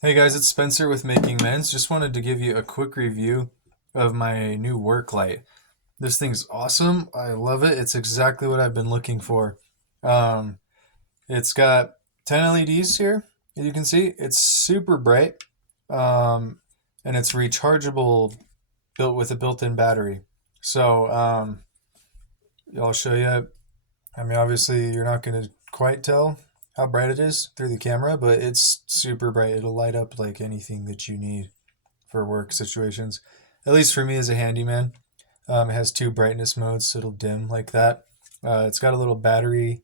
Hey guys, it's Spencer with Making Men's. Just wanted to give you a quick review of my new Worklight. This thing's awesome. I love it. It's exactly what I've been looking for. Um, it's got 10 LEDs here, as you can see. It's super bright, and it's rechargeable, built with a built-in battery. So I'll show you. I mean, obviously, you're not going to quite tell how bright it is through the camera, but it's super bright. It'll light up like anything that you need for work situations. At least for me as a handyman. It has two brightness modes, so it'll dim like that. It's got a little battery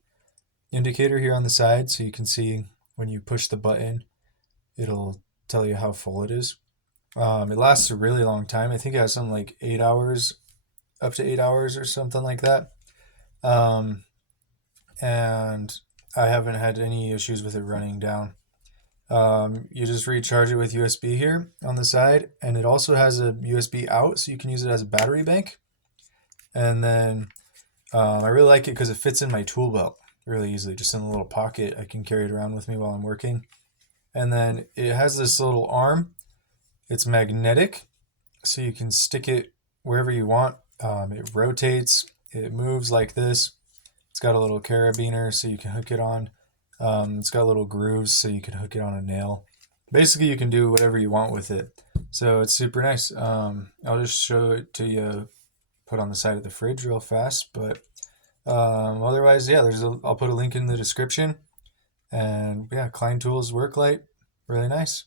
indicator here on the side, so you can see when you push the button, it'll tell you how full it is. It lasts a really long time. I think it has something like 8 hours, up to 8 hours or something like that. Um, and I haven't had any issues with it running down. You just recharge it with USB here on the side, and it also has a USB out, so you can use it as a battery bank. And then I really like it because it fits in my tool belt really easily, just in a little pocket. I can carry it around with me while I'm working. And then it has this little arm. It's magnetic, so you can stick it wherever you want. It rotates, it moves like this. It's got a little carabiner, so you can hook it on. It's got little grooves, so you can hook it on a nail. Basically, you can do whatever you want with it. So it's super nice. I'll just show it to you, put on the side of the fridge real fast. But otherwise, yeah, I'll put a link in the description. And yeah, Klein Tools Worklight, really nice.